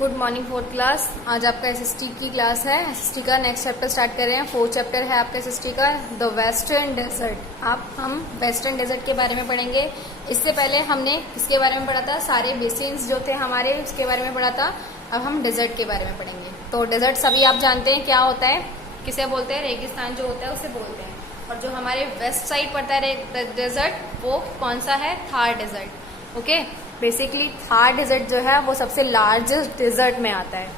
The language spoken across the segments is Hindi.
Good morning fourth class. आज आपका एसएसटी की क्लास है। एसएसटी का नेक्स्ट चैप्टर स्टार्ट कर रहे हैं। फोर्थ चैप्टर है आपका एसएसटी का द वेस्टर्न डेजर्ट। हम वेस्टर्न डेजर्ट के बारे में पढ़ेंगे। इससे पहले हमने किसके बारे में पढ़ा था? सारे बेसिन्स जो थे हमारे, उसके बारे में पढ़ा था। अब हम डेजर्ट के बारे में पढ़ेंगे। तो डेजर्ट सभी आप जानते हैं क्या होता है, किसे बोलते हैं? रेगिस्तान जो होता है उसे बोलते हैं। और जो हमारे वेस्ट साइड पड़ता है डेजर्ट, वो कौन सा है? Thar desert. Okay, basically Thar desert जो है वो सबसे लार्जेस्ट डेजर्ट में आता है।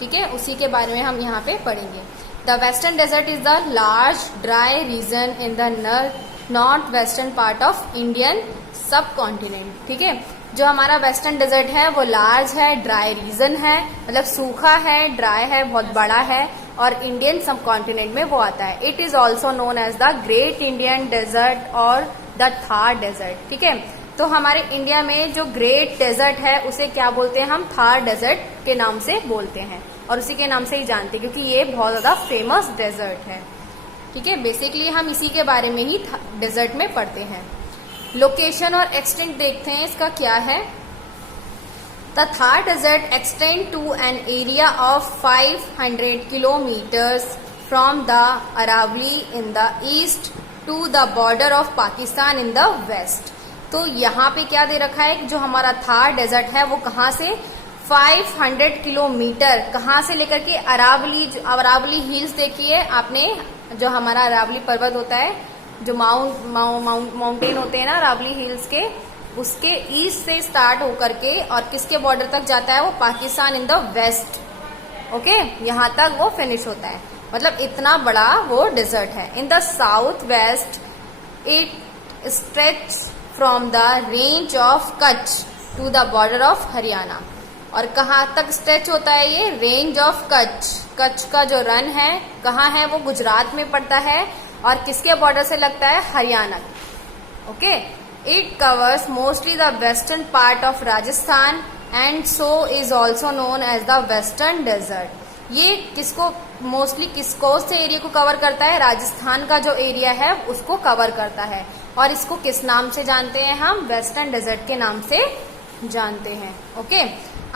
ठीक है, उसी के बारे में हम यहाँ पे पढ़ेंगे। The western desert is the large dry region in the north western part of Indian subcontinent. ठीक है, जो हमारा वेस्टर्न डेजर्ट है वो लार्ज है, ड्राई रीजन है, मतलब सूखा है, ड्राई है, बहुत बड़ा है और इंडियन सब कॉन्टिनेंट में वो आता है। It is also known as the great Indian desert और द थार डेजर्ट। ठीक है, तो हमारे इंडिया में जो ग्रेट डेजर्ट है उसे क्या बोलते हैं? हम थार डेजर्ट के नाम से बोलते हैं और उसी के नाम से ही जानते हैं क्योंकि ये बहुत ज्यादा फेमस डेजर्ट है। ठीक है, बेसिकली हम इसी के बारे में ही डेजर्ट में पढ़ते हैं। लोकेशन और एक्सटेंट देखते हैं इसका क्या है। The Thar desert extend to an area of 500 kilometres from the Aravalli in the east to the border of Pakistan in the west. तो यहाँ पे क्या दे रखा है? जो हमारा थार डेजर्ट है वो कहाँ से 500 किलोमीटर, कहाँ से लेकर के अरावली हिल्स देखिए आपने, जो हमारा अरावली पर्वत होता है, जो माउंटेन होते हैं ना अरावली हिल्स के, उसके ईस्ट से स्टार्ट होकर के और किसके बॉर्डर तक जाता है? वो Pakistan in the west. Okay, यहाँ तक वो फिनिश होता है, मतलब इतना बड़ा वो डेजर्ट है। In the south west it stretch from the range of Kutch to the border of Haryana. और कहाँ तक स्ट्रेच होता है ये? Range of Kutch. कच्छ का जो रन है कहाँ है? वो गुजरात में पड़ता है और किसके बॉर्डर से लगता है? Haryana. Okay, it covers mostly the western part of Rajasthan and so is also known as the western desert. ये किसको मोस्टली किसको से एरिया को कवर करता है? राजस्थान का जो एरिया है उसको कवर करता है। और इसको किस नाम से जानते हैं? हम वेस्टर्न डेजर्ट के नाम से जानते हैं। Okay,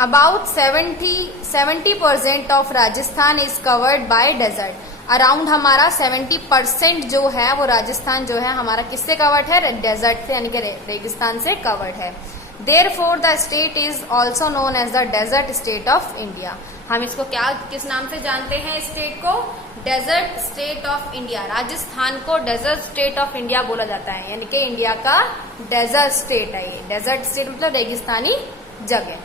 about 70% of Rajasthan is covered by desert. Around हमारा 70% जो है वो राजस्थान जो है हमारा किससे कवर्ड है? डेजर्ट से, यानी कि रेगिस्तान से कवर्ड है। Therefore the state is also known as the desert state of India. हम इसको क्या किस नाम से जानते हैं? स्टेट को desert state of India. Rajasthan को डेजर्ट स्टेट ऑफ इंडिया बोला जाता है, यानी कि इंडिया का डेजर्ट स्टेट है ये। डेजर्ट स्टेट मतलब रेगिस्तानी जगह।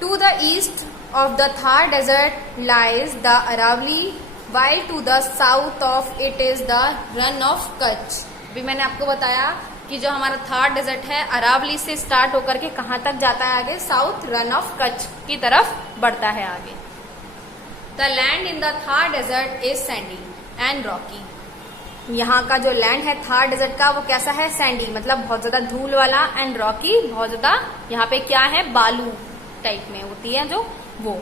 To the east of the Thar desert lies the Aravalli, while to the south of it is the run of Kutch. अभी मैंने आपको बताया कि जो हमारा थार डेजर्ट है अरावली से स्टार्ट होकर के कहाँ तक जाता है? आगे साउथ रन ऑफ कच्छ की तरफ बढ़ता है आगे। The land in the Thar desert is sandy and rocky. यहाँ का जो लैंड है थार डेजर्ट का वो कैसा है? सैंडी, मतलब बहुत ज्यादा धूल वाला, एंड रॉकी, बहुत ज्यादा यहाँ पे क्या है? बालू टाइप में होती है जो वो।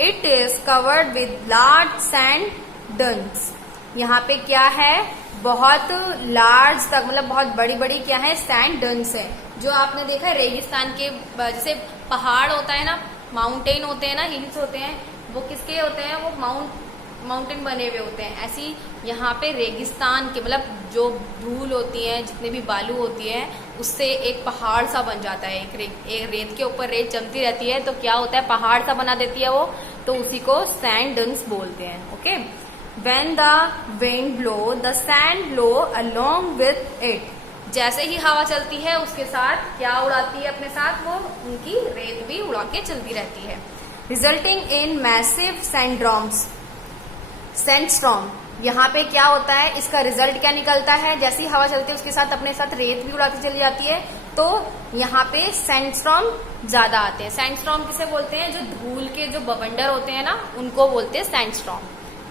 It is covered with large sand dunes. यहाँ पे क्या है? बहुत लार्ज तक, मतलब बहुत बड़ी बड़ी क्या है? सैंड डन्स है। जो आपने देखा है रेगिस्तान के जैसे पहाड़ होता है ना, माउंटेन होते हैं ना, हिल्स होते हैं, वो किसके होते हैं? वो माउंटेन बने हुए होते हैं। ऐसी यहाँ पे रेगिस्तान के, मतलब जो धूल होती है, जितने भी बालू होती है, उससे एक पहाड़ सा बन जाता है। एक रेत के ऊपर रेत जमती रहती है तो क्या होता है? पहाड़ सा बना देती है वो, तो उसी को सैंड डन्स बोलते हैं। Okay, When the wind blow, the sand blow along with it। जैसे ही हवा चलती है उसके साथ क्या उड़ाती है अपने साथ? वो उनकी रेत भी उड़ा के चलती रहती है। Resulting in massive sandstorm। यहाँ पे क्या होता है? इसका रिजल्ट क्या निकलता है? जैसी हवा चलती है उसके साथ अपने साथ रेत भी उड़ाती चली जाती है, तो यहाँ पे सैंडस्टॉर्म ज्यादा आते हैं। सैंडस्टॉर्म किसे बोलते हैं? जो धूल के जो बवंडर होते हैं ना, उनको बोलते हैं sandstorm.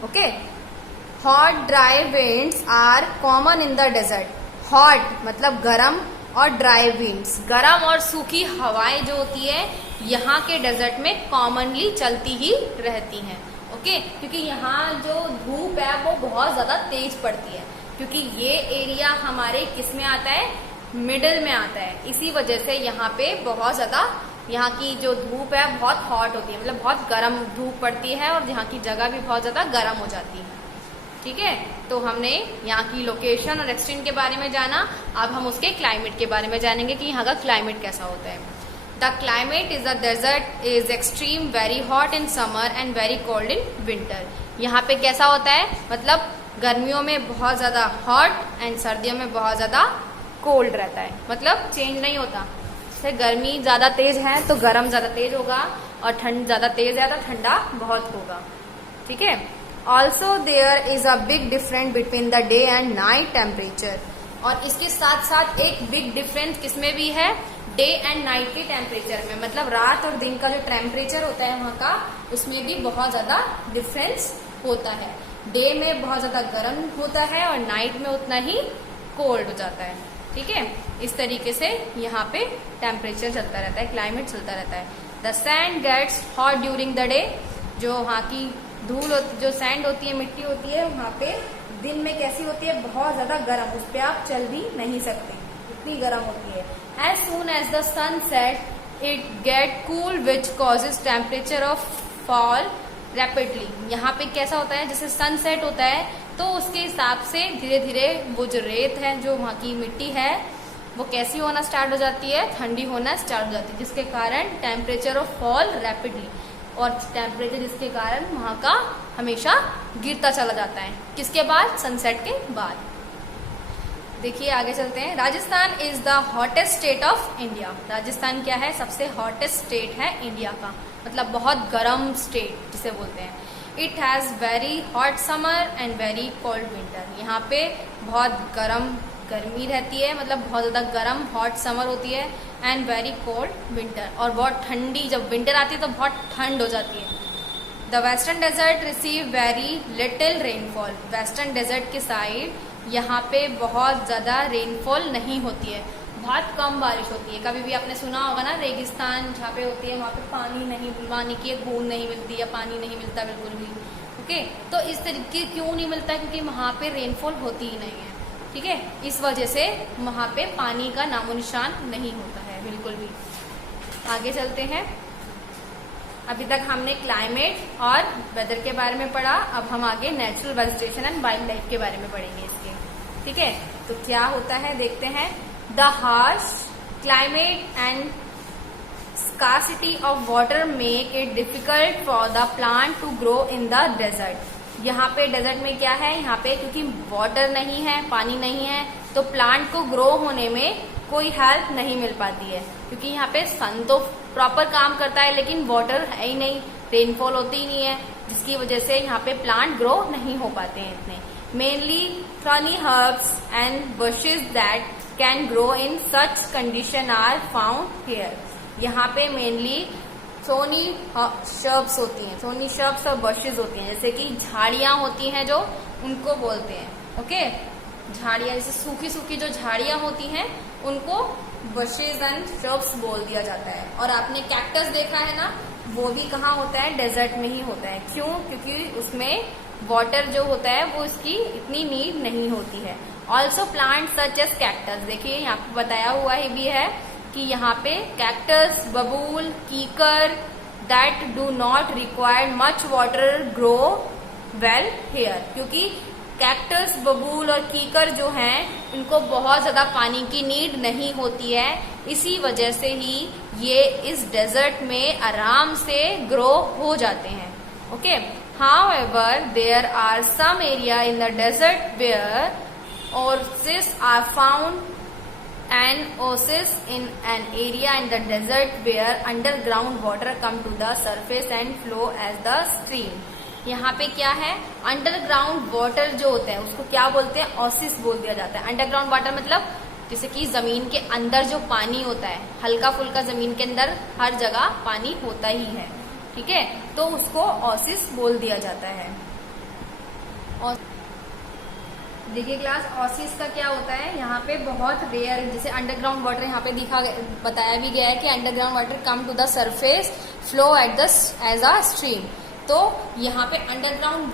Okay, hot dry winds are common in the desert. Hot मतलब गरम और ड्राई विंड्स, गरम और सूखी हवाएं जो होती है यहाँ के डेजर्ट में कॉमनली चलती ही रहती हैं। ओके, क्योंकि यहाँ जो धूप है वो बहुत ज्यादा तेज पड़ती है, क्योंकि ये एरिया हमारे किस में आता है? मिडिल में आता है। इसी वजह से यहाँ पे बहुत ज्यादा यहाँ की जो धूप है बहुत हॉट होती है, मतलब बहुत गर्म धूप पड़ती है और यहाँ की जगह भी बहुत ज़्यादा गर्म हो जाती है। ठीक है, तो हमने यहाँ की लोकेशन और एक्सटेंट के बारे में जाना। अब हम उसके क्लाइमेट के बारे में जानेंगे कि यहाँ का क्लाइमेट कैसा होता है। The climate is the desert is extreme very hot in summer and very cold in winter. यहाँ पे कैसा होता है, मतलब गर्मियों में बहुत ज़्यादा हॉट एंड सर्दियों में बहुत ज़्यादा कोल्ड रहता है, मतलब चेंज नहीं होता। जैसे गर्मी ज़्यादा तेज है तो गर्म ज़्यादा तेज होगा और ठंड ज़्यादा तेज है तो ठंडा बहुत होगा। ठीक है, also there is a big difference between the day and night temperature. और इसके साथ साथ एक बिग डिफरेंस किसमें भी है, डे एंड नाइट के टेम्परेचर में, मतलब रात और दिन का जो टेम्परेचर होता है वहाँ का, उसमें भी बहुत ज़्यादा डिफरेंस होता है। डे में बहुत ज़्यादा गर्म होता है और नाइट में उतना ही कोल्ड हो जाता है। ठीक है, इस तरीके से यहाँ पे टेम्परेचर चलता रहता है, क्लाइमेट चलता रहता है। The sand gets hot during the day. जो वहाँ की धूल जो सैंड होती है, मिट्टी होती है, वहाँ पे दिन में कैसी होती है, बहुत ज्यादा गर्म, उस पर आप चल भी नहीं सकते, इतनी गर्म होती है। As soon as the sun set it get cool which causes temperature of fall rapidly. यहाँ पे कैसा होता है, जैसे सनसेट होता है तो उसके हिसाब से धीरे धीरे वो जो रेत है, जो वहाँ की मिट्टी है, वो कैसी होना स्टार्ट हो जाती है, ठंडी होना स्टार्ट हो जाती है, जिसके कारण टेम्परेचर ऑफ फॉल रैपिडली, और टेम्परेचर जिसके कारण वहाँ का हमेशा गिरता चला जाता है। किसके बाद, सनसेट के बाद। देखिए आगे चलते हैं। Rajasthan is the hottest state of India. Rajasthan क्या है, सबसे हॉटेस्ट स्टेट है इंडिया का, मतलब बहुत गर्म स्टेट जिसे बोलते हैं। It has very hot summer and very cold winter. यहाँ पे बहुत गर्मी रहती है, मतलब बहुत ज़्यादा गर्म हॉट समर होती है, एंड वेरी कोल्ड विंटर, और बहुत ठंडी, जब विंटर आती है तो बहुत ठंड हो जाती है। The western desert receive very little rainfall. Western desert के साइड यहाँ पे बहुत ज़्यादा रेनफॉल नहीं होती है, बहुत कम बारिश होती है। कभी भी आपने सुना होगा ना, रेगिस्तान जहाँ पे होती है वहाँ पे पानी की एक बूंद नहीं मिलती या पानी नहीं मिलता बिल्कुल भी। ओके, तो इस तरीके क्यों नहीं मिलता, क्योंकि वहाँ पे रेनफॉल होती ही नहीं है। ठीक है, इस वजह से वहाँ पे पानी का नामो निशान नहीं होता है बिल्कुल भी। आगे चलते हैं। अभी तक हमने क्लाइमेट और वेदर के बारे में पढ़ा, अब हम आगे natural vegetation and wild life के बारे में पढ़ेंगे इसके। ठीक है, तो क्या होता है देखते हैं। The harsh climate and scarcity of water make it difficult for the plant to grow in the desert. यहाँ पे डेजर्ट में क्या है, यहाँ पे क्योंकि वाटर नहीं है, पानी नहीं है, तो प्लांट को ग्रो होने में कोई हेल्प नहीं मिल पाती है, क्योंकि यहाँ पे सन तो प्रॉपर काम करता है लेकिन वाटर है ही नहीं, रेनफॉल होती ही नहीं है, जिसकी वजह से यहाँ पे प्लांट ग्रो नहीं हो पाते हैं इतने। Mainly thorny herbs and bushes that can grow in such condition are found here. यहाँ पे मेनली थोनी शर्ब्स होती हैं, थोनी शर्ब्स और bushes होती हैं, जैसे कि झाड़ियां होती हैं जो, उनको बोलते हैं। ओके, झाड़ियां, जैसे सूखी सूखी जो झाड़ियां होती हैं उनको bushes एंड shrubs बोल दिया जाता है। और आपने कैक्टस देखा है ना, वो भी कहाँ होता है, डेजर्ट में ही होता है। क्यों, क्योंकि उसमें वाटर जो होता है वो इसकी इतनी नीड नहीं होती है। Also plant such as cactus, देखिए यहाँ पे बताया हुआ ही भी है कि यहाँ पे कैक्टस, बबूल, कीकर that do not require much water grow well hair. क्योंकि कैक्टस, बबूल और कीकर जो हैं, इनको बहुत ज्यादा पानी की नीड नहीं होती है, इसी वजह से ही ये इस डेजर्ट में आराम से ग्रो हो जाते हैं। Okay, however there are some area in the desert where oases are found, and oasis in an area in the desert where underground water come to the surface and flow as the stream। यहाँ पे क्या है, अंडरग्राउंड वाटर जो होता है उसको क्या बोलते हैं, ओसिस बोल दिया जाता है। अंडरग्राउंड वाटर मतलब जैसे कि जमीन के अंदर जो पानी होता है, हल्का फुल्का जमीन के अंदर हर जगह पानी होता ही है। ठीक है, तो उसको ओसिस बोल दिया जाता है। और देखिए क्लास, ओसिस का क्या होता है, यहाँ पे बहुत रेयर, जैसे अंडरग्राउंड वाटर यहाँ पे बताया भी गया है कि underground water come to the surface flow at the as a stream. तो यहाँ पे अंडरग्राउंड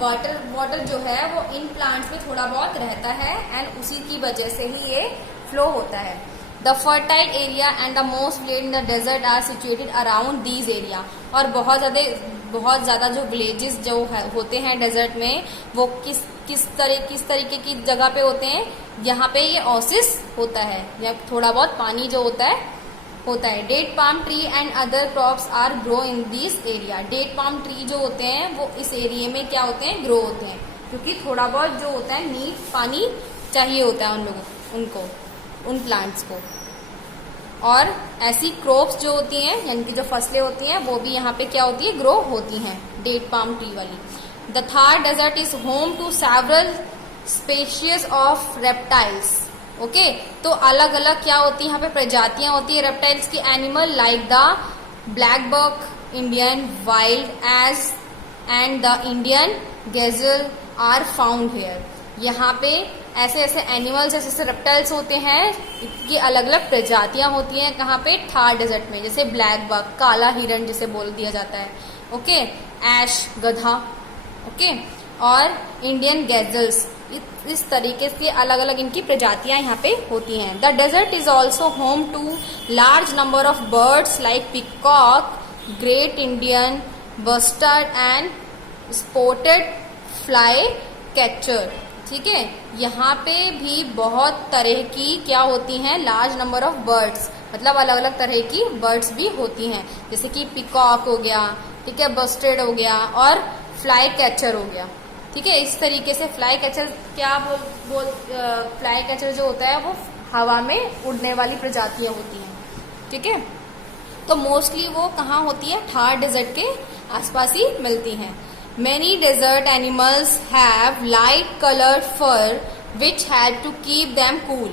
वाटर जो है वो इन प्लांट्स में थोड़ा बहुत रहता है, एंड उसी की वजह से ही ये फ्लो होता है। The fertile area and the most village in the desert are situated around these area. और बहुत ज्यादा जो विलेजेस जो होते हैं डेजर्ट में, वो किस तरीके की जगह पे होते हैं, यहाँ पे ये ओसिस होता है, या थोड़ा बहुत पानी जो होता है। Date palm tree and other crops are grow in this area. Date palm tree जो होते हैं वो इस एरिया में क्या होते हैं, ग्रो होते हैं, क्योंकि थोड़ा बहुत जो होता है नीट पानी चाहिए होता है उन प्लांट्स को। और ऐसी क्रॉप्स जो होती हैं, यानी कि जो फसलें होती हैं, वो भी यहाँ पे क्या होती है, ग्रो होती हैं, डेट पाम ट्री वाली। The Thar desert is home to several species of reptiles. Okay, तो अलग अलग क्या होती है यहाँ पे प्रजातियां होती है रेप्टाइल्स की, animal like the black buck, Indian wild ass and the Indian gazelle are found here. यहाँ पे ऐसे एनिमल्स, ऐसे रेप्टाइल्स होते हैं कि अलग अलग प्रजातियां होती हैं कहाँ पे, थार डेजर्ट में। जैसे ब्लैक बक, काला हिरण जिसे बोल दिया जाता है, ओके, ऐश गधा, ओके, और इंडियन गैजल्स, इस तरीके से अलग अलग इनकी प्रजातियां यहाँ पे होती हैं। The desert is also home to large number of birds like peacock, great Indian bustard and spotted flycatcher. ठीक है, यहाँ पे भी बहुत तरह की क्या होती हैं, लार्ज नंबर ऑफ बर्ड्स, मतलब अलग अलग तरह की बर्ड्स भी होती हैं, जैसे कि पिकॉक हो गया, ठीक है, बस्टर्ड हो गया, और फ्लाई कैचर हो गया। ठीक है, इस तरीके से फ्लाई कैचर क्या फ्लाई कैचर जो होता है वो हवा में उड़ने वाली प्रजातियां होती हैं। ठीक है, तो मोस्टली वो कहाँ होती है, थार डेजर्ट के आसपास ही मिलती हैं। Many desert animals have light colored fur which help to keep them cool.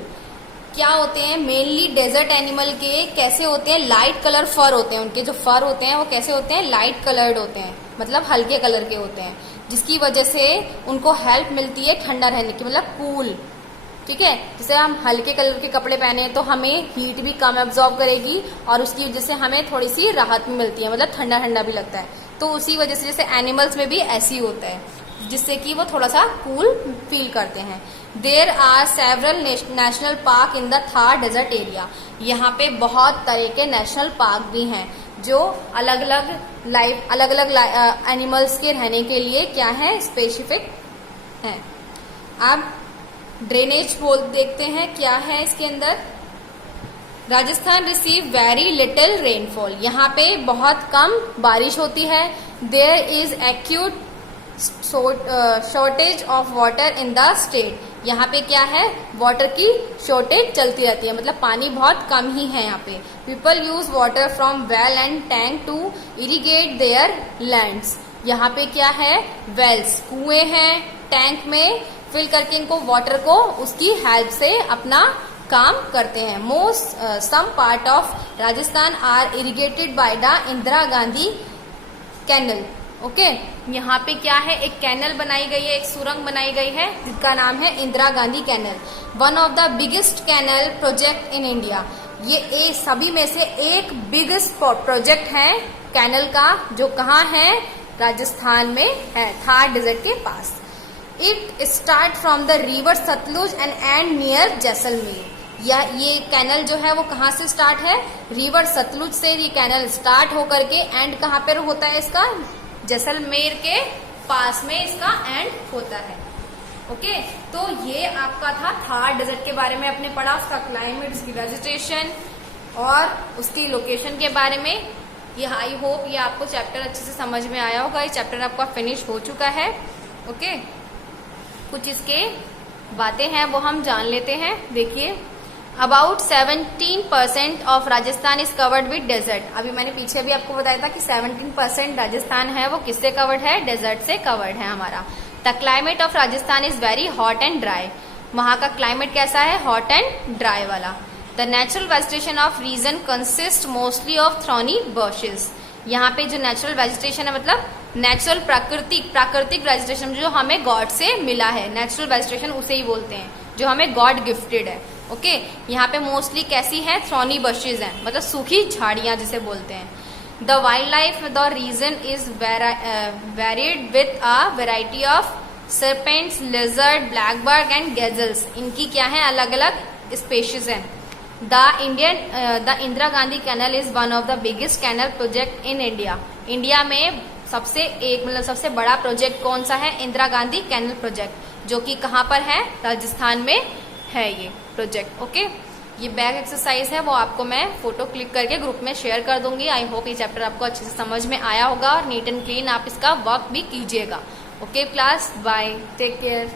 क्या होते हैं, मेनली डेजर्ट एनिमल के कैसे होते हैं, लाइट कलर फर होते हैं, उनके जो फर होते हैं वो कैसे होते हैं, लाइट कलर्ड होते हैं, मतलब हल्के कलर के होते हैं, जिसकी वजह से उनको हेल्प मिलती है ठंडा रहने की, मतलब कूल। ठीक है, जैसे हम हल्के कलर के कपड़े पहने तो हमें हीट भी कम एब्जॉर्ब करेगी और उसकी वजह से हमें थोड़ी सी राहत भी मिलती है, मतलब ठंडा ठंडा भी लगता है। तो उसी वजह से जैसे एनिमल्स में भी ऐसी होता है, जिससे कि वो थोड़ा सा कूल फील करते हैं। There are several national park in the Thar desert area. यहाँ पे बहुत तरह के नेशनल पार्क भी हैं जो अलग अलग एनिमल्स के रहने के लिए क्या है, स्पेसिफिक है। अब ड्रेनेज देखते हैं क्या है इसके अंदर। Rajasthan receive very little rainfall. यहाँ पे बहुत कम बारिश होती है। There is acute shortage of water in the state. यहाँ पे क्या है, वाटर की शॉर्टेज चलती रहती है, मतलब पानी बहुत कम ही है यहाँ पे। People use water from well and tank to irrigate their lands. यहाँ पे क्या है, वेल्स, कुएं हैं, टैंक में फिल करके इनको वाटर को उसकी हेल्प से अपना काम करते हैं। Most some part of Rajasthan are irrigated by the Indira Gandhi canal. Okay, यहाँ पे क्या है, एक कैनल बनाई गई है, एक सुरंग बनाई गई है जिसका नाम है Indira Gandhi canal. One of the biggest canal project in India. ये सभी में से एक बिगेस्ट प्रोजेक्ट है कैनल का, जो कहाँ है, राजस्थान में है, थार डेजर्ट के पास। It start from the river Sutlej and end near Jaisalmer. ये कैनल जो है वो कहाँ से स्टार्ट है, रिवर सतलुज से ये कैनल स्टार्ट होकर के एंड कहाँ पर होता है इसका, जैसलमेर के पास में इसका एंड होता है। ओके, तो ये आपका था थार डेजर्ट के बारे में आपने पढ़ा, उसका क्लाइमेट, उसकी वेजिटेशन और उसकी लोकेशन के बारे में। ये आई होप ये आपको चैप्टर अच्छे से समझ में आया होगा। ये चैप्टर आपका फिनिश हो चुका है। ओके, कुछ इसके बातें हैं वो हम जान लेते हैं। देखिए, about 17% of Rajasthan is covered with desert. अभी मैंने पीछे भी आपको बताया था कि 17% राजस्थान है वो किससे कवर्ड है, डेजर्ट से कवर्ड है हमारा। The climate of Rajasthan is very hot and dry. वहां का क्लाइमेट कैसा है, हॉट एंड ड्राई वाला। The natural vegetation of region consist mostly of thorny bushes. यहाँ पे जो नेचुरल वेजिटेशन है, मतलब नेचुरल प्राकृतिक वेजिटेशन जो हमें गॉड से मिला है, नेचुरल वेजिटेशन उसे ही बोलते हैं जो हमें गॉड गिफ्टेड है। ओके, यहाँ पे मोस्टली कैसी है, थ्रॉनी बशेज हैं, मतलब सूखी झाड़ियां जिसे बोलते हैं। The wildlife the region is varied with a variety of serpents, lizard, blackbird and gazelles। इनकी क्या है, अलग अलग स्पेशीज हैं। The Indira Gandhi canal is one of the biggest canal project in India. India में सबसे बड़ा प्रोजेक्ट कौन सा है? इंदिरा गांधी कैनल प्रोजेक्ट, जो कि कहाँ पर है? राजस्थान में है ये प्रोजेक्ट। ओके, ये बैक एक्सरसाइज है, वो आपको मैं फोटो क्लिक करके ग्रुप में शेयर कर दूंगी। आई होप ये चैप्टर आपको अच्छे से समझ में आया होगा और नीट एंड क्लीन आप इसका वर्क भी कीजिएगा। Okay class, bye, take care.